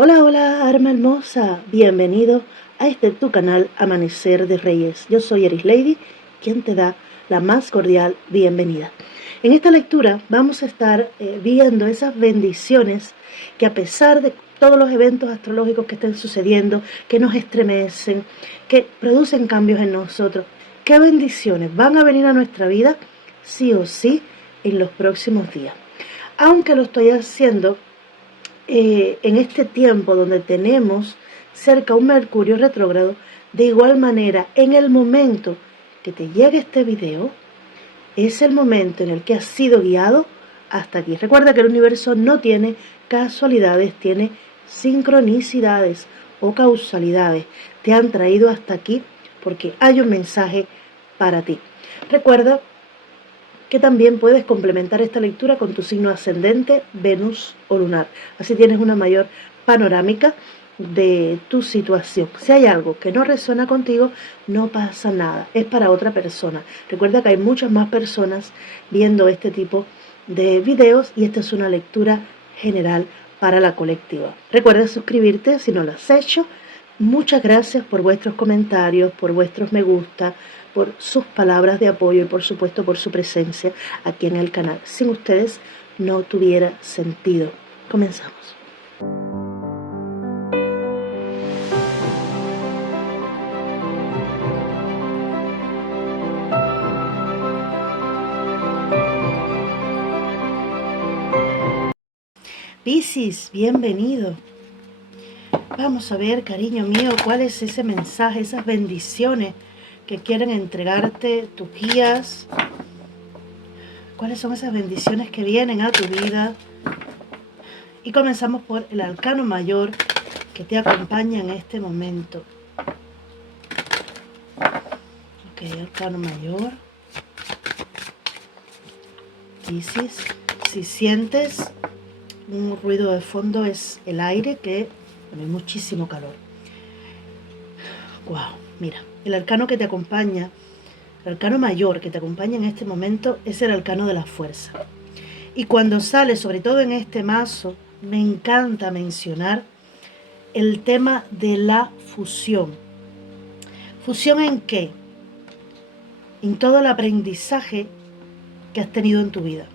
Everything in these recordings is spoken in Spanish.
Hola, hola, arma hermosa. Bienvenido a tu canal Amanecer de Reyes. Yo soy Eris Lady, quien te da la más cordial bienvenida. En esta lectura vamos a estar viendo esas bendiciones que, a pesar de todos los eventos astrológicos que estén sucediendo, que nos estremecen, que producen cambios en nosotros, qué bendiciones van a venir a nuestra vida sí o sí en los próximos días. Aunque lo estoy haciendo en este tiempo donde tenemos cerca un Mercurio retrógrado, de igual manera, en el momento que te llegue este video, es el momento en el que has sido guiado hasta aquí. Recuerda que el universo no tiene casualidades, tiene sincronicidades o causalidades. Te han traído hasta aquí porque hay un mensaje para ti. Recuerda que también puedes complementar esta lectura con tu signo ascendente, Venus o lunar. Así tienes una mayor panorámica de tu situación. Si hay algo que no resuena contigo, no pasa nada, es para otra persona. Recuerda que hay muchas más personas viendo este tipo de videos y esta es una lectura general para la colectiva. Recuerda suscribirte si no lo has hecho. Muchas gracias por vuestros comentarios, por vuestros me gusta, por sus palabras de apoyo y por supuesto por su presencia aquí en el canal. Sin ustedes no tuviera sentido. Comenzamos. Piscis, bienvenido. Vamos a ver, cariño mío, cuál es ese mensaje, esas bendiciones que quieren entregarte tus guías. ¿Cuáles son esas bendiciones que vienen a tu vida? Y comenzamos por el arcano mayor que te acompaña en este momento. Ok, arcano mayor. Piscis, si sientes un ruido de fondo es el aire, que hay muchísimo calor. Wow, mira, el arcano que te acompaña, el arcano mayor que te acompaña en este momento es el arcano de la fuerza. Y cuando sale, sobre todo en este mazo, me encanta mencionar el tema de la fusión. ¿Fusión en qué? En todo el aprendizaje que has tenido en tu vida.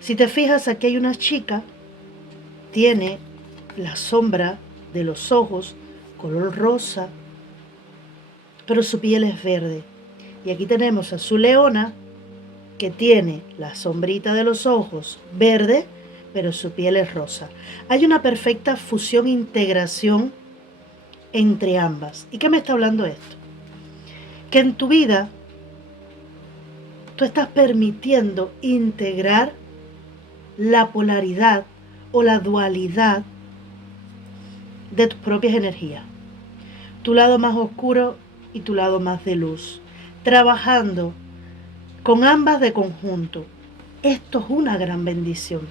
Si te fijas, aquí hay una chica, tiene la sombra de los ojos, color rosa, pero su piel es verde. Y aquí tenemos a su leona, que tiene la sombrita de los ojos verde, pero su piel es rosa. Hay una perfecta fusión, integración entre ambas. ¿Y qué me está hablando esto? Que en tu vida tú estás permitiendo integrar la polaridad o la dualidad de tus propias energías. Tu lado más oscuro y tu lado más de luz. Trabajando con ambas de conjunto. Esto es una gran bendición.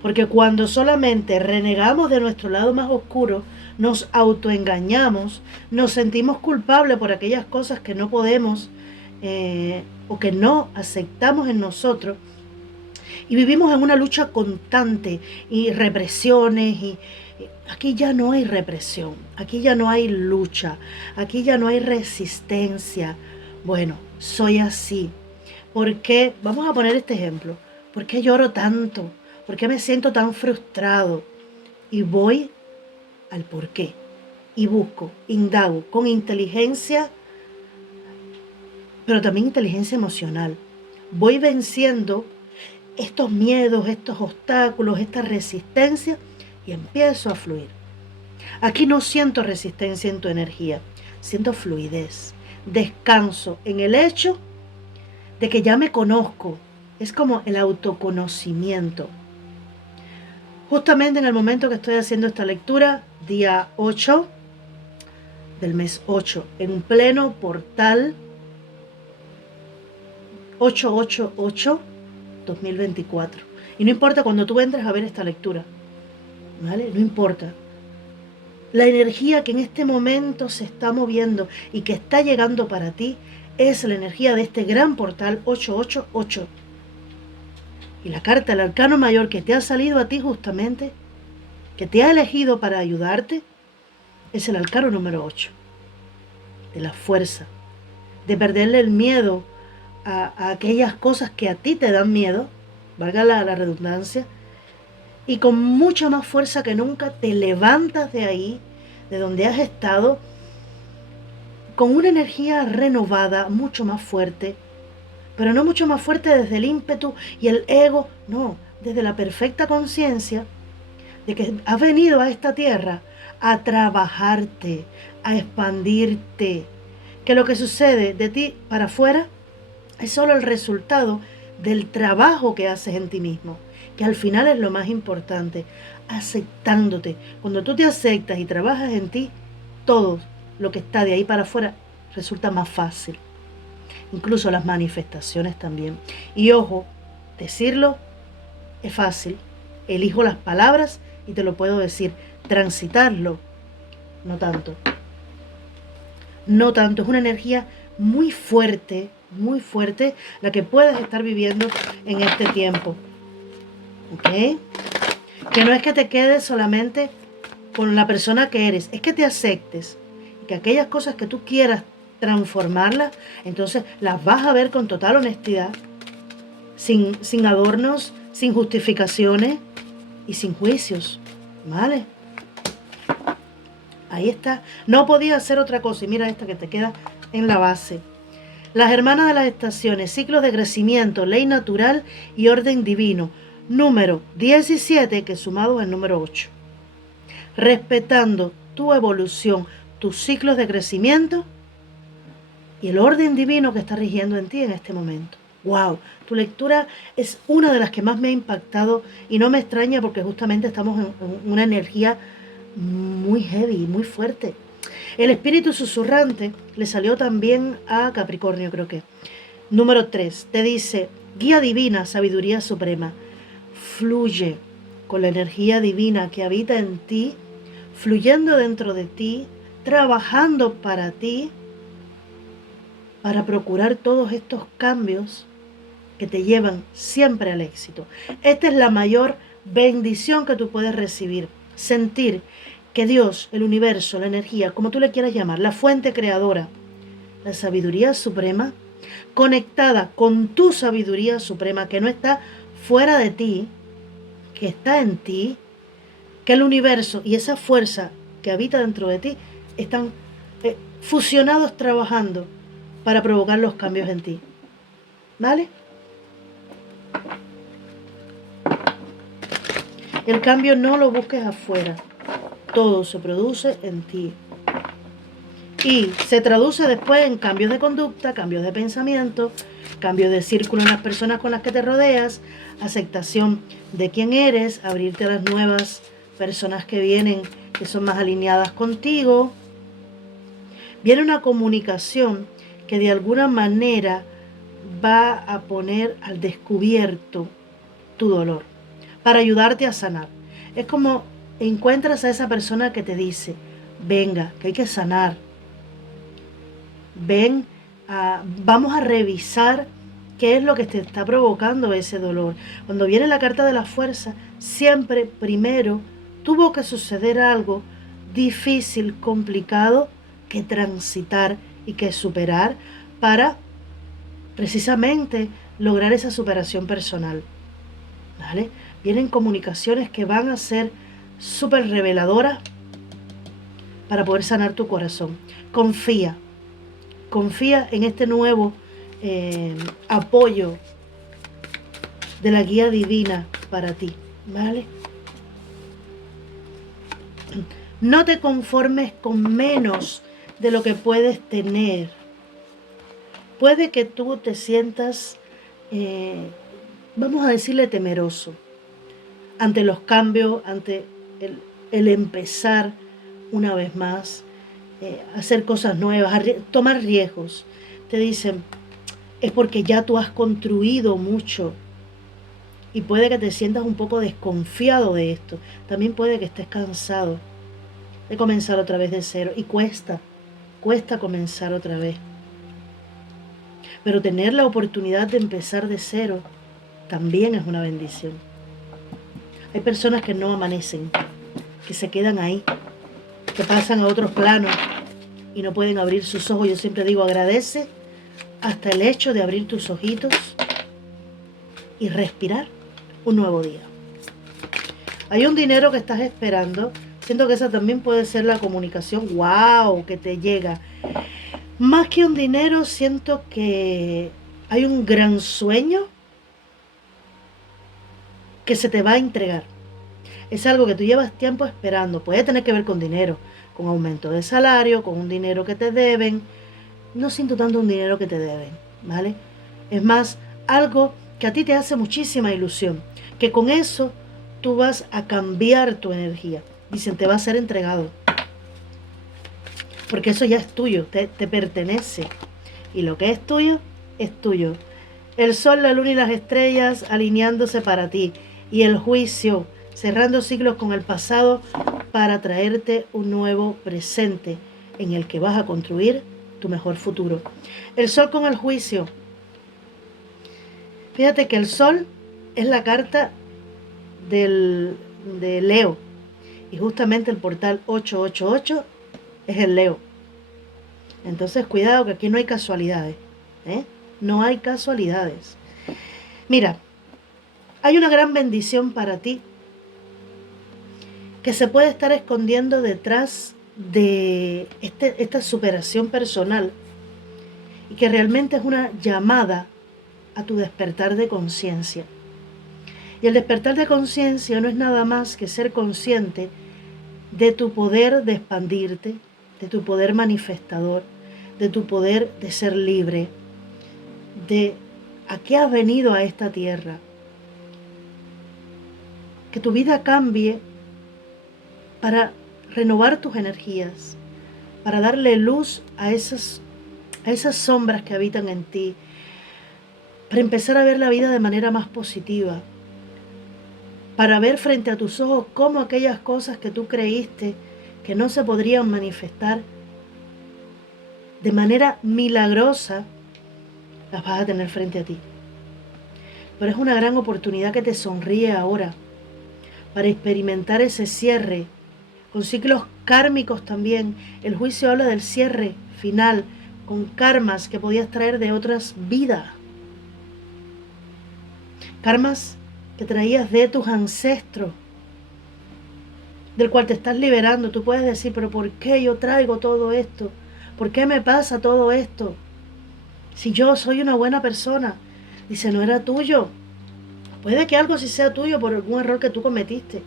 Porque cuando solamente renegamos de nuestro lado más oscuro, nos autoengañamos, nos sentimos culpables por aquellas cosas que no podemos o que no aceptamos en nosotros, y vivimos en una lucha constante y represiones, y aquí ya no hay represión, aquí ya no hay lucha, aquí ya no hay resistencia. Bueno, soy así. ¿Por qué? Vamos a poner este ejemplo. ¿Por qué lloro tanto? ¿Por qué me siento tan frustrado? Y voy al por qué. Y busco, indago con inteligencia, pero también inteligencia emocional. Voy venciendo estos miedos, estos obstáculos, esta resistencia, y empiezo a fluir. Aquí no siento resistencia en tu energía, siento fluidez, descanso en el hecho de que ya me conozco. Es como el autoconocimiento. Justamente en el momento que estoy haciendo esta lectura, día 8 del mes 8, en un pleno portal 888 2024. Y no importa cuando tú entres a ver esta lectura, ¿vale? No importa. La energía que en este momento se está moviendo y que está llegando para ti es la energía de este gran portal 888. Y la carta del arcano mayor que te ha salido a ti justamente que te ha elegido para ayudarte es el arcano número 8, de la fuerza, de perderle el miedo a aquellas cosas que a ti te dan miedo, valga la redundancia, y con mucha más fuerza que nunca te levantas de ahí, de donde has estado, con una energía renovada, mucho más fuerte, pero no mucho más fuerte desde el ímpetu y el ego, no, desde la perfecta conciencia de que has venido a esta tierra a trabajarte, a expandirte, que lo que sucede de ti para afuera es solo el resultado del trabajo que haces en ti mismo, que al final es lo más importante, aceptándote. Cuando tú te aceptas y trabajas en ti, todo lo que está de ahí para afuera resulta más fácil, incluso las manifestaciones también. Y ojo, decirlo es fácil, elijo las palabras y te lo puedo decir, transitarlo, no tanto. No tanto, es una energía muy fuerte la que puedes estar viviendo en este tiempo. ¿Ok? Que no es que te quedes solamente con la persona que eres, es que te aceptes. Y que aquellas cosas que tú quieras transformarlas, entonces las vas a ver con total honestidad, sin adornos, sin justificaciones y sin juicios. ¿Vale? Ahí está. No podía hacer otra cosa. Y mira esta que te queda en la base. Las hermanas de las estaciones, ciclos de crecimiento, ley natural y orden divino. Número 17, que sumado al número 8. Respetando tu evolución, tus ciclos de crecimiento y el orden divino que está rigiendo en ti en este momento. ¡Wow! Tu lectura es una de las que más me ha impactado y no me extraña porque justamente estamos en una energía muy heavy, muy fuerte. El espíritu susurrante le salió también a Capricornio, creo que. Número 3, te dice, guía divina, sabiduría suprema. Fluye con la energía divina que habita en ti, fluyendo dentro de ti, trabajando para ti, para procurar todos estos cambios que te llevan siempre al éxito. Esta es la mayor bendición que tú puedes recibir. Sentir que Dios, el universo, la energía, como tú le quieras llamar, la fuente creadora, la sabiduría suprema, conectada con tu sabiduría suprema, que no está fuera de ti, que está en ti, que el universo y esa fuerza que habita dentro de ti están fusionados trabajando para provocar los cambios en ti. ¿Vale? El cambio no lo busques afuera. Todo se produce en ti. Y se traduce después en cambios de conducta, cambios de pensamiento, cambios de círculo en las personas con las que te rodeas, aceptación de quién eres, abrirte a las nuevas personas que vienen, que son más alineadas contigo. Viene una comunicación que de alguna manera va a poner al descubierto tu dolor, para ayudarte a sanar. Es como encuentras a esa persona que te dice, venga, que hay que sanar. Ven, vamos a revisar qué es lo que te está provocando ese dolor. Cuando viene la carta de la fuerza, siempre primero tuvo que suceder algo difícil, complicado, que transitar y que superar para precisamente lograr esa superación personal. ¿Vale? Vienen comunicaciones que van a ser súper reveladoras para poder sanar tu corazón. Confía en este nuevo apoyo de la guía divina para ti, ¿vale? No te conformes con menos de lo que puedes tener. Puede que tú te sientas, vamos a decirle, temeroso ante los cambios, ante el empezar una vez más, hacer cosas nuevas, tomar riesgos. Te dicen, es porque ya tú has construido mucho y puede que te sientas un poco desconfiado de esto. También puede que estés cansado de comenzar otra vez de cero y cuesta comenzar otra vez. Pero tener la oportunidad de empezar de cero también es una bendición. Hay personas que no amanecen que se quedan ahí, que pasan a otros planos y no pueden abrir sus ojos. Yo siempre digo, agradece hasta el hecho de abrir tus ojitos y respirar un nuevo día. Hay un dinero que estás esperando. Siento que esa también puede ser la comunicación, wow, que te llega. Más que un dinero, siento que hay un gran sueño que se te va a entregar. Es algo que tú llevas tiempo esperando. Puede tener que ver con dinero, con aumento de salario, con un dinero que te deben. No siento tanto un dinero que te deben, ¿vale? Es más, algo que a ti te hace muchísima ilusión, que con eso tú vas a cambiar tu energía. Dicen, te va a ser entregado. Porque eso ya es tuyo, te pertenece. Y lo que es tuyo, es tuyo. El sol, la luna y las estrellas alineándose para ti. Y el juicio, cerrando ciclos con el pasado para traerte un nuevo presente en el que vas a construir tu mejor futuro. El sol con el juicio. Fíjate que el sol es la carta de Leo. Y justamente el portal 888 es el Leo. Entonces cuidado que aquí no hay casualidades. No hay casualidades. Mira, hay una gran bendición para ti que se puede estar escondiendo detrás de esta superación personal y que realmente es una llamada a tu despertar de conciencia. Y el despertar de conciencia no es nada más que ser consciente de tu poder de expandirte, de tu poder manifestador, de tu poder de ser libre, de a qué has venido a esta tierra. Que tu vida cambie para renovar tus energías, para darle luz a esas sombras que habitan en ti, para empezar a ver la vida de manera más positiva, para ver frente a tus ojos cómo aquellas cosas que tú creíste que no se podrían manifestar de manera milagrosa, las vas a tener frente a ti. Pero es una gran oportunidad que te sonríe ahora para experimentar ese cierre con ciclos kármicos también. El juicio habla del cierre final con karmas que podías traer de otras vidas. Karmas que traías de tus ancestros, del cual te estás liberando. Tú puedes decir, pero ¿por qué yo traigo todo esto? ¿Por qué me pasa todo esto? Si yo soy una buena persona. Dice, no era tuyo. Puede que algo sí sea tuyo por algún error que tú cometiste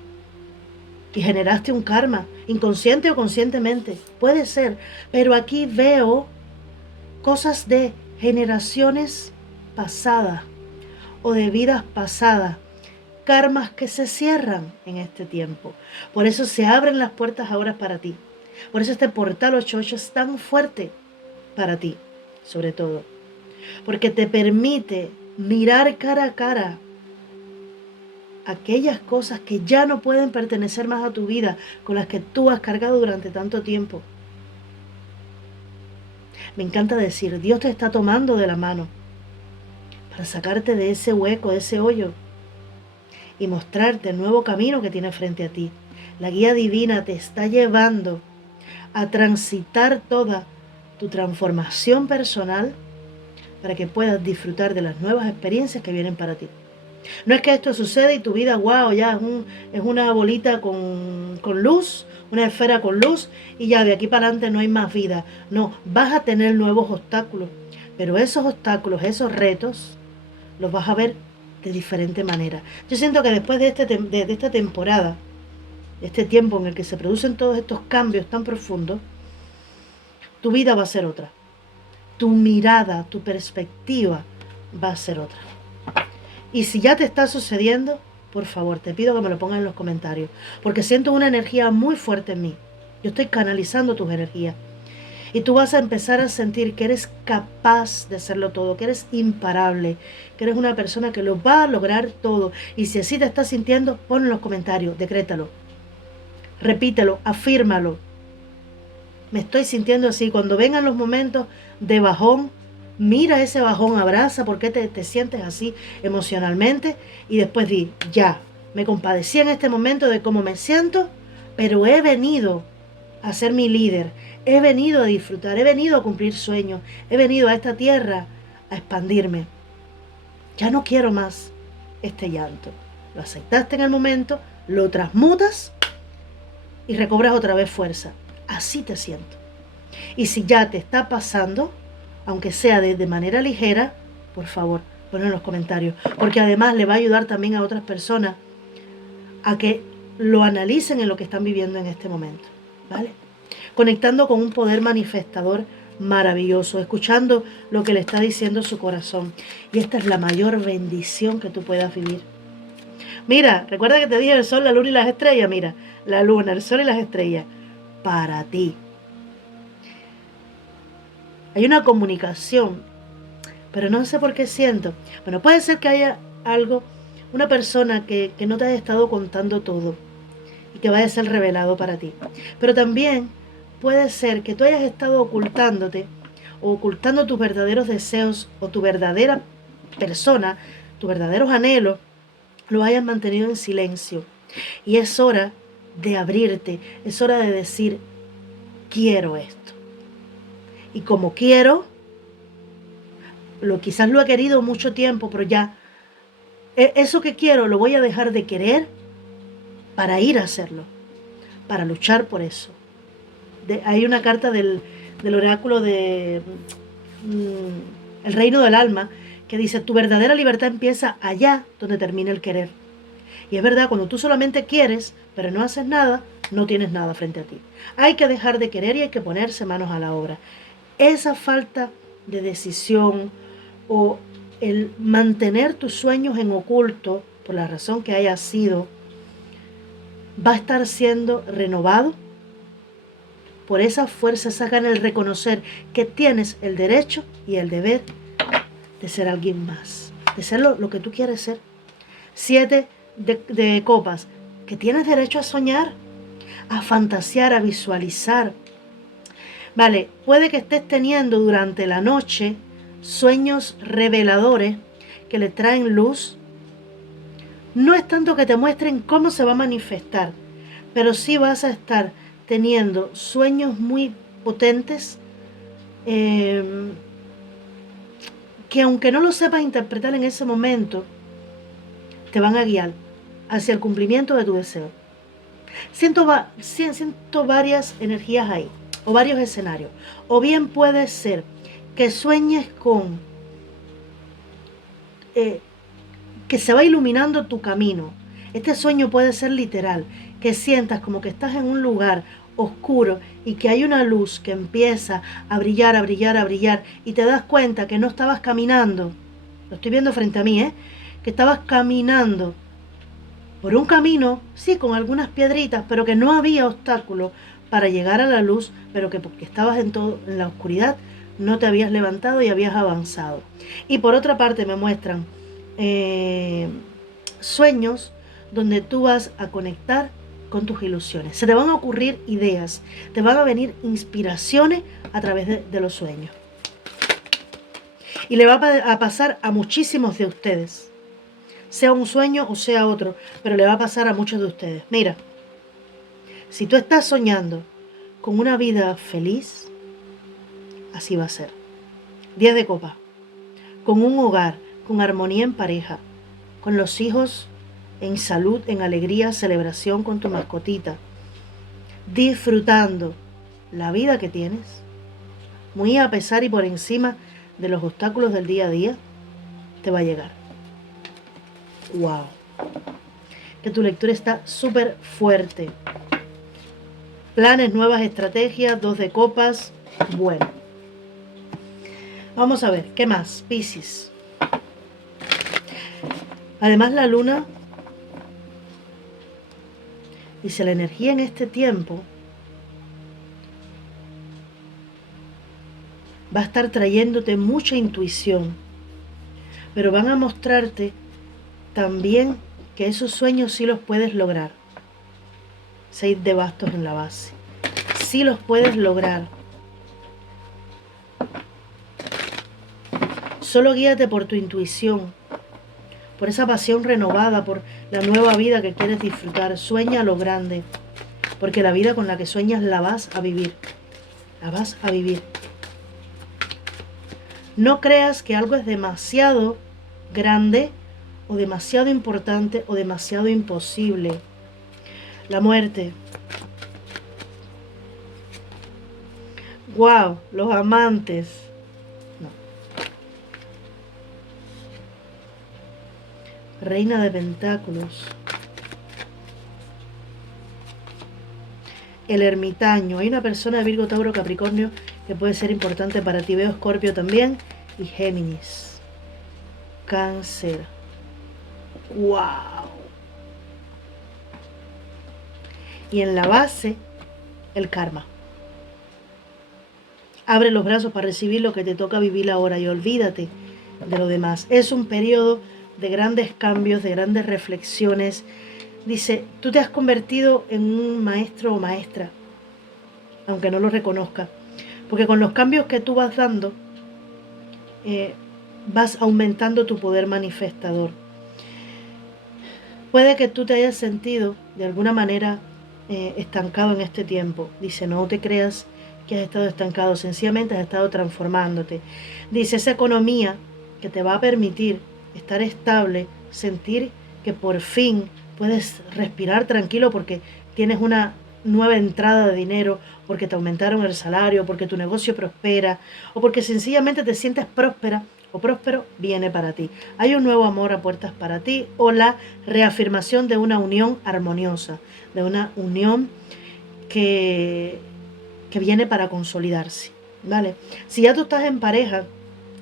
y generaste un karma, inconsciente o conscientemente. Puede ser, pero aquí veo cosas de generaciones pasadas o de vidas pasadas, karmas que se cierran en este tiempo. Por eso se abren las puertas ahora para ti. Por eso este portal 88 es tan fuerte para ti, sobre todo. Porque te permite mirar cara a cara aquellas cosas que ya no pueden pertenecer más a tu vida, con las que tú has cargado durante tanto tiempo. Me encanta decir, Dios te está tomando de la mano para sacarte de ese hueco, de ese hoyo, y mostrarte el nuevo camino que tiene frente a ti. La guía divina te está llevando a transitar toda tu transformación personal para que puedas disfrutar de las nuevas experiencias que vienen para ti. No es que esto sucede y tu vida, wow, ya es una bolita con luz, una esfera con luz y ya de aquí para adelante no hay más vida. No, vas a tener nuevos obstáculos, pero esos obstáculos, esos retos, los vas a ver de diferente manera. Yo siento que después de esta temporada, de este tiempo en el que se producen todos estos cambios tan profundos, tu vida va a ser otra. Tu mirada, tu perspectiva va a ser otra. Y si ya te está sucediendo, por favor, te pido que me lo pongas en los comentarios, porque siento una energía muy fuerte en mí. Yo estoy canalizando tus energías. Y tú vas a empezar a sentir que eres capaz de hacerlo todo, que eres imparable, que eres una persona que lo va a lograr todo. Y si así te estás sintiendo, ponlo en los comentarios, decrétalo, repítelo, afírmalo. Me estoy sintiendo así. Cuando vengan los momentos de bajón, mira ese bajón, abraza por qué te sientes así emocionalmente y después di, ya, me compadecí en este momento de cómo me siento, pero he venido a ser mi líder, he venido a disfrutar, he venido a cumplir sueños, he venido a esta tierra a expandirme. Ya no quiero más este llanto. Lo aceptaste en el momento, lo transmutas y recobras otra vez fuerza. Así te siento. Y si ya te está pasando, aunque sea de manera ligera, por favor, ponlo en los comentarios, porque además le va a ayudar también a otras personas a que lo analicen en lo que están viviendo en este momento, ¿vale? Conectando con un poder manifestador maravilloso, escuchando lo que le está diciendo su corazón. Y esta es la mayor bendición que tú puedas vivir. Mira, recuerda que te dije el sol, la luna y las estrellas. Mira, la luna, el sol y las estrellas, para ti. Hay una comunicación, pero no sé por qué siento. Bueno, puede ser que haya algo, una persona que no te haya estado contando todo y que vaya a ser revelado para ti. Pero también puede ser que tú hayas estado ocultándote o ocultando tus verdaderos deseos o tu verdadera persona, tus verdaderos anhelos, lo hayas mantenido en silencio. Y es hora de abrirte, es hora de decir, quiero esto. Y como quiero, quizás lo he querido mucho tiempo, pero ya, eso que quiero lo voy a dejar de querer para ir a hacerlo, para luchar por eso. Hay una carta del oráculo de El Reino del Alma que dice, tu verdadera libertad empieza allá donde termina el querer. Y es verdad, cuando tú solamente quieres, pero no haces nada, no tienes nada frente a ti. Hay que dejar de querer y hay que ponerse manos a la obra. Esa falta de decisión o el mantener tus sueños en oculto, por la razón que haya sido, va a estar siendo renovado por esa fuerza, esa gana, el reconocer que tienes el derecho y el deber de ser alguien más, de ser lo que tú quieres ser. 7 de copas, que tienes derecho a soñar, a fantasear, a visualizar. Vale, puede que estés teniendo durante la noche sueños reveladores que le traen luz. No es tanto que te muestren cómo se va a manifestar, pero sí vas a estar teniendo sueños muy potentes que aunque no lo sepas interpretar en ese momento, te van a guiar hacia el cumplimiento de tu deseo. Siento varias energías ahí, o varios escenarios. O bien puede ser que sueñes con que se va iluminando tu camino. Este sueño puede ser literal, que sientas como que estás en un lugar oscuro y que hay una luz que empieza a brillar, a brillar, a brillar, y te das cuenta que no estabas caminando, lo estoy viendo frente a mí, que estabas caminando por un camino, sí, con algunas piedritas, pero que no había obstáculo para llegar a la luz, pero que porque estabas en la oscuridad no te habías levantado y habías avanzado. Y por otra parte me muestran sueños donde tú vas a conectar con tus ilusiones. Se te van a ocurrir ideas, te van a venir inspiraciones a través de los sueños. Y le va a pasar a muchísimos de ustedes, sea un sueño o sea otro, pero le va a pasar a muchos de ustedes. Mira, si tú estás soñando con una vida feliz, así va a ser. 10 de copa, con un hogar, con armonía en pareja, con los hijos en salud, en alegría, celebración con tu mascotita, disfrutando la vida que tienes, muy a pesar y por encima de los obstáculos del día a día, te va a llegar. ¡Wow! Que tu lectura está súper fuerte. Planes, nuevas estrategias, 2 de copas. Bueno. Vamos a ver, ¿qué más? Piscis. Además la luna dice, la energía en este tiempo va a estar trayéndote mucha intuición, pero van a mostrarte también que esos sueños sí los puedes lograr. 6 de bastos en la base. Sí los puedes lograr. Solo guíate por tu intuición, por esa pasión renovada, por la nueva vida que quieres disfrutar. Sueña a lo grande, porque la vida con la que sueñas la vas a vivir. La vas a vivir. No creas que algo es demasiado grande o demasiado importante o demasiado imposible. La muerte. Wow, los amantes. No. Reina de Pentáculos. El ermitaño. Hay una persona de Virgo, Tauro, Capricornio que puede ser importante para ti. Veo Escorpio también. Y Géminis. Cáncer. ¡Wow! Y en la base, el karma. Abre los brazos para recibir lo que te toca vivir ahora y olvídate de lo demás. Es un periodo de grandes cambios, de grandes reflexiones. Dice, tú te has convertido en un maestro o maestra, aunque no lo reconozcas. Porque con los cambios que tú vas dando, vas aumentando tu poder manifestador. Puede que tú te hayas sentido de alguna manera estancado en este tiempo. Dice, no te creas que has estado estancado, sencillamente has estado transformándote. Dice, esa economía que te va a permitir estar estable, sentir que por fin puedes respirar tranquilo porque tienes una nueva entrada de dinero, porque te aumentaron el salario, porque tu negocio prospera, o porque sencillamente te sientes próspera o próspero, viene para ti. Hay un nuevo amor a puertas para ti, o la reafirmación de una unión armoniosa, de una unión que viene para consolidarse, ¿vale? Si ya tú estás en pareja,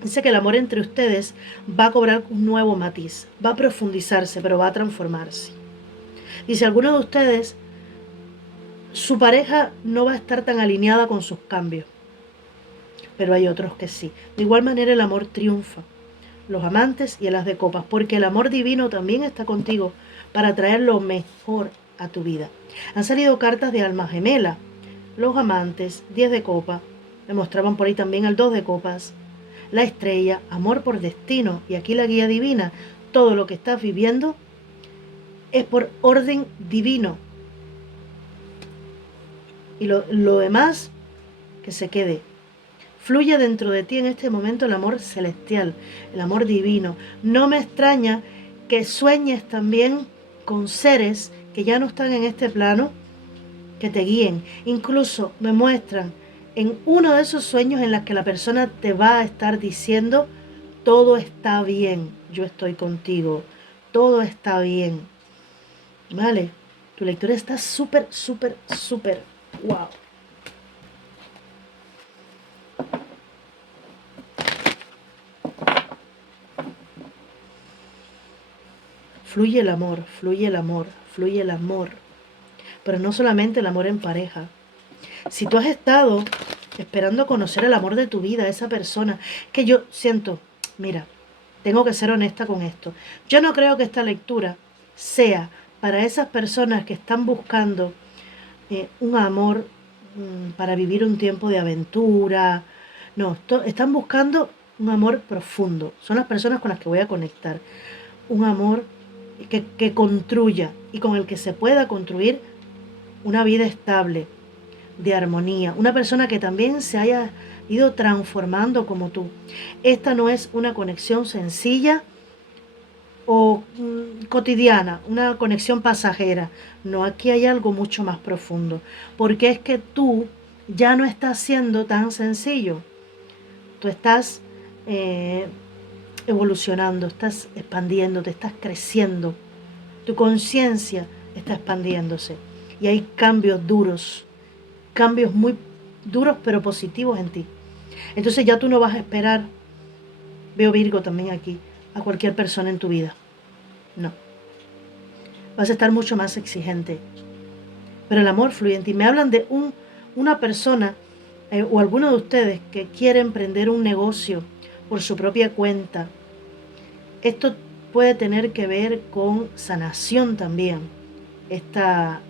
dice que el amor entre ustedes va a cobrar un nuevo matiz, va a profundizarse, pero va a transformarse. Dice, algunos de ustedes, su pareja no va a estar tan alineada con sus cambios, pero hay otros que sí. De igual manera el amor triunfa, los amantes y el as de copas, porque el amor divino también está contigo para traer lo mejor a tu vida. Han salido cartas de alma gemela, los amantes, 10 de copas, me mostraban por ahí también el 2 de copas, la estrella, amor por destino, y aquí la guía divina. Todo lo que estás viviendo es por orden divino, y lo demás que se quede. Fluye dentro de ti en este momento el amor celestial, el amor divino. No me extraña que sueñes también con seres que ya no están en este plano, que te guíen. Incluso me muestran en uno de esos sueños en los que la persona te va a estar diciendo, todo está bien, yo estoy contigo, todo está bien. ¿Vale? Tu lectura está súper, súper, súper, wow. Fluye el amor, fluye el amor, fluye el amor. Pero no solamente el amor en pareja. Si tú has estado esperando conocer el amor de tu vida, esa persona, que yo siento, mira, tengo que ser honesta con esto. Yo no creo que esta lectura sea para esas personas que están buscando un amor para vivir un tiempo de aventura. No, están buscando un amor profundo. Son las personas con las que voy a conectar. Un amor que construya y con el que se pueda construir una vida estable, de armonía, una persona que también se haya ido transformando como tú. Esta no es una conexión sencilla o cotidiana, una conexión pasajera. No, aquí hay algo mucho más profundo, porque es que tú ya no estás siendo tan sencillo. Tú estás evolucionando, estás expandiéndote, estás creciendo. Tu conciencia está expandiéndose y hay cambios duros, cambios muy duros pero positivos en ti. Entonces ya tú no vas a esperar, veo Virgo también aquí, a cualquier persona en tu vida. No. Vas a estar mucho más exigente. Pero el amor fluye en ti. Me hablan de una persona o alguno de ustedes que quiere emprender un negocio por su propia cuenta. Esto puede tener que ver con sanación también. Esta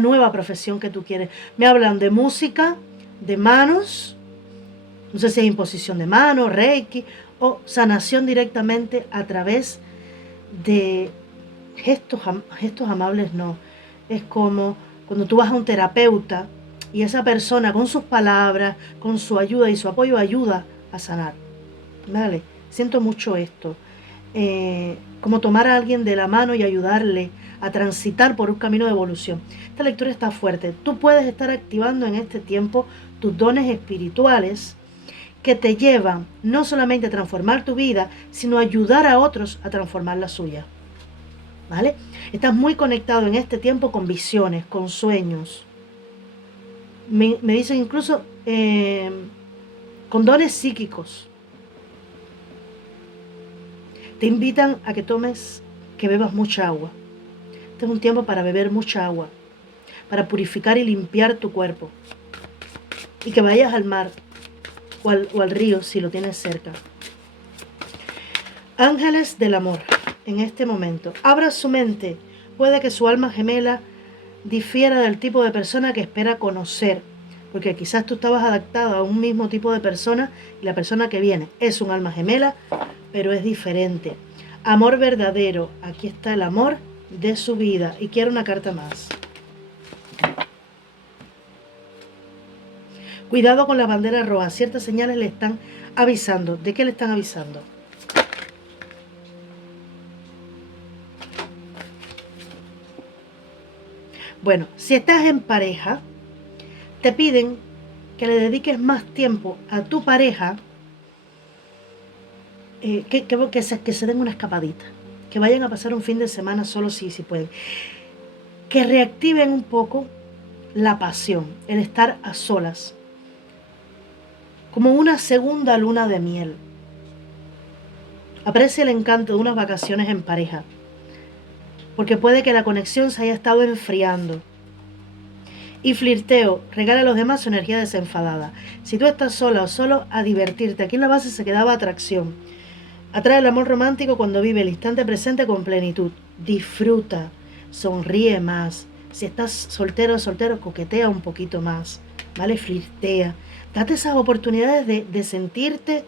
nueva profesión que tú quieres. Me hablan de música, de manos, no sé si es imposición de manos, reiki, o sanación directamente a través de gestos amables, no. Es como cuando tú vas a un terapeuta y esa persona con sus palabras, con su ayuda y su apoyo ayuda a sanar. ¿Vale? Siento mucho esto. Como tomar a alguien de la mano y ayudarle a transitar por un camino de evolución. Esta lectura está fuerte. Tú puedes estar activando en este tiempo tus dones espirituales que te llevan no solamente a transformar tu vida, sino a ayudar a otros a transformar la suya. ¿Vale? Estás muy conectado en este tiempo con visiones, con sueños. Me dicen incluso con dones psíquicos. Te invitan a que bebas mucha agua. Este es un tiempo para beber mucha agua, para purificar y limpiar tu cuerpo. Y que vayas al mar o al río si lo tienes cerca. Ángeles del amor, en este momento. Abra su mente. Puede que su alma gemela difiera del tipo de persona que espera conocer. Porque quizás tú estabas adaptado a un mismo tipo de persona y la persona que viene es un alma gemela, pero es diferente. Amor verdadero. Aquí está el amor de su vida. Y quiero una carta más. Cuidado con la bandera roja. Ciertas señales le están avisando. ¿De qué le están avisando? Bueno, si estás en pareja, te piden que le dediques más tiempo a tu pareja, que se den una escapadita, que vayan a pasar un fin de semana solo si pueden, que reactiven un poco la pasión, el estar a solas, como una segunda luna de miel. Aprecia el encanto de unas vacaciones en pareja, porque puede que la conexión se haya estado enfriando. Y flirteo, regala a los demás su energía desenfadada. Si tú estás sola o solo, a divertirte. Aquí en la base se quedaba atracción. Atrae el amor romántico cuando vive el instante presente con plenitud. Disfruta, sonríe más. Si estás soltero o soltero, coquetea un poquito más, ¿vale? Flirtea. Date esas oportunidades de sentirte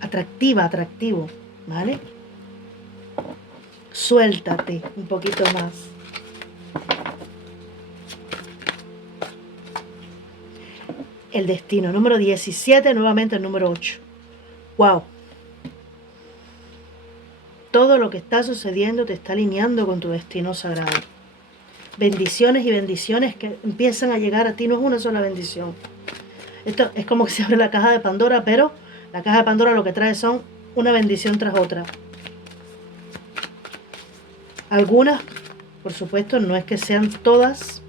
atractivo, ¿vale? Suéltate un poquito más. El destino, número 17, nuevamente el número 8. ¡Wow! Todo lo que está sucediendo te está alineando con tu destino sagrado. Bendiciones y bendiciones que empiezan a llegar a ti, no es una sola bendición. Esto es como que se abre la caja de Pandora, pero la caja de Pandora lo que trae son una bendición tras otra. Algunas, por supuesto, no es que sean todas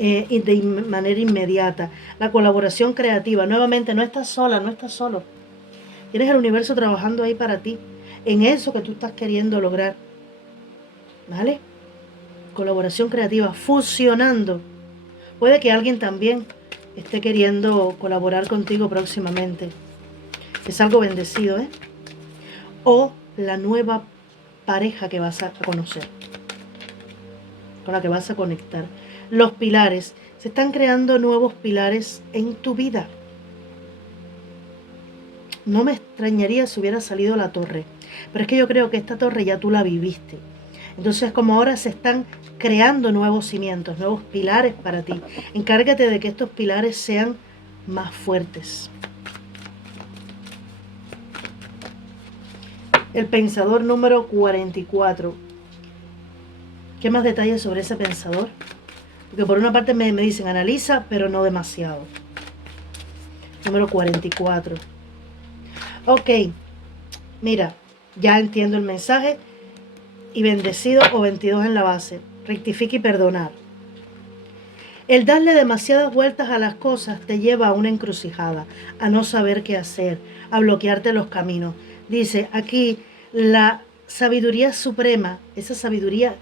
y de manera inmediata. La colaboración creativa, nuevamente, no estás sola, no estás solo. Tienes el universo trabajando ahí para ti, en eso que tú estás queriendo lograr. ¿Vale? Colaboración creativa, fusionando. Puede que alguien también esté queriendo colaborar contigo próximamente. Es algo bendecido, ¿eh? O la nueva pareja que vas a conocer, con la que vas a conectar. Los pilares, se están creando nuevos pilares en tu vida. No me extrañaría si hubiera salido la torre, pero es que yo creo que esta torre ya tú la viviste. Entonces, como ahora se están creando nuevos cimientos, nuevos pilares para ti, encárgate de que estos pilares sean más fuertes. El pensador número 44. ¿Qué más detalles sobre ese pensador? Porque por una parte me dicen analiza, pero no demasiado. Número 44. Ok, mira, ya entiendo el mensaje. Y bendecido o 22 en la base. Rectifica y perdonar. El darle demasiadas vueltas a las cosas te lleva a una encrucijada, a no saber qué hacer, a bloquearte los caminos. Dice aquí la sabiduría suprema, esa sabiduría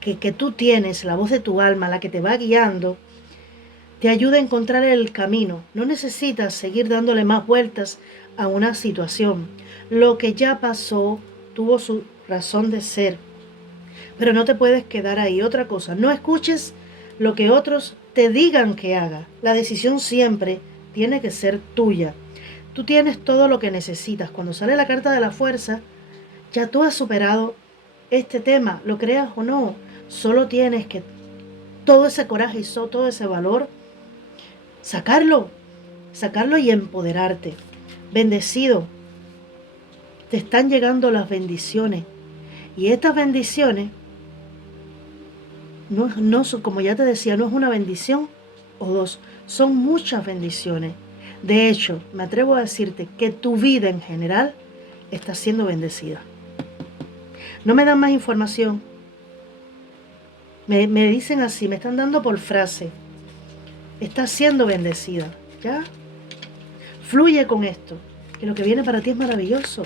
que tú tienes, la voz de tu alma, la que te va guiando, te ayuda a encontrar el camino. No necesitas seguir dándole más vueltas a una situación. Lo que ya pasó tuvo su razón de ser, pero no te puedes quedar ahí. Otra cosa, no escuches lo que otros te digan que haga. La decisión siempre tiene que ser tuya. Tú tienes todo lo que necesitas. Cuando sale la carta de la fuerza, ya tú has superado este tema, lo creas o no. Solo tienes que todo ese coraje y todo ese valor, sacarlo y empoderarte. Bendecido, te están llegando las bendiciones. Y estas bendiciones, como ya te decía, no es una bendición o dos, son muchas bendiciones. De hecho, me atrevo a decirte que tu vida en general está siendo bendecida. No me dan más información. Me dicen así, me están dando por frase. Está siendo bendecida, ¿ya? Fluye con esto, que lo que viene para ti es maravilloso.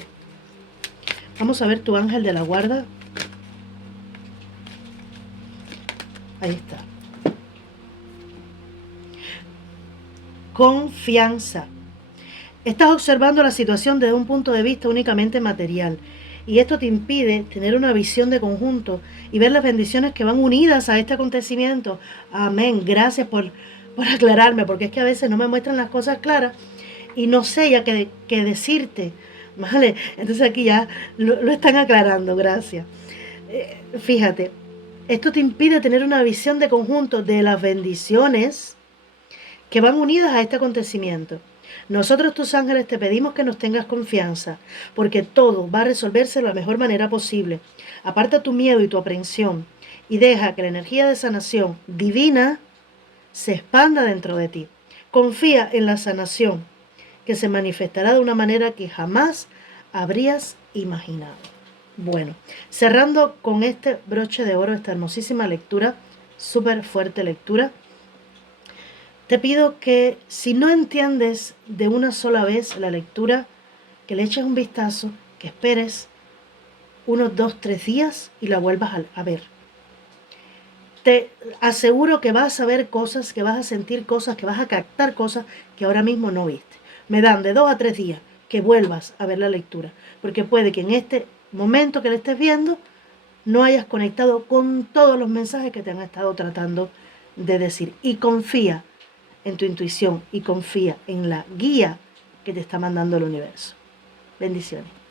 Vamos a ver tu ángel de la guarda. Ahí está. Confianza. Estás observando la situación desde un punto de vista únicamente material. Y esto te impide tener una visión de conjunto y ver las bendiciones que van unidas a este acontecimiento. Amén. Gracias por aclararme, porque es que a veces no me muestran las cosas claras y no sé ya qué decirte. ¿Vale? Entonces aquí ya lo están aclarando. Gracias. Fíjate, esto te impide tener una visión de conjunto de las bendiciones que van unidas a este acontecimiento. Nosotros, tus ángeles, te pedimos que nos tengas confianza, porque todo va a resolverse de la mejor manera posible. Aparta tu miedo y tu aprensión y deja que la energía de sanación divina se expanda dentro de ti. Confía en la sanación, que se manifestará de una manera que jamás habrías imaginado. Bueno, cerrando con este broche de oro, esta hermosísima lectura, súper fuerte lectura, te pido que si no entiendes de una sola vez la lectura, que le eches un vistazo, que esperes unos 2, 3 días y la vuelvas a ver. Te aseguro que vas a ver cosas, que vas a sentir cosas, que vas a captar cosas que ahora mismo no viste. Me dan de 2 a 3 días que vuelvas a ver la lectura, porque puede que en este momento que la estés viendo no hayas conectado con todos los mensajes que te han estado tratando de decir. Y confía en tu intuición y confía en la guía que te está mandando el universo. Bendiciones.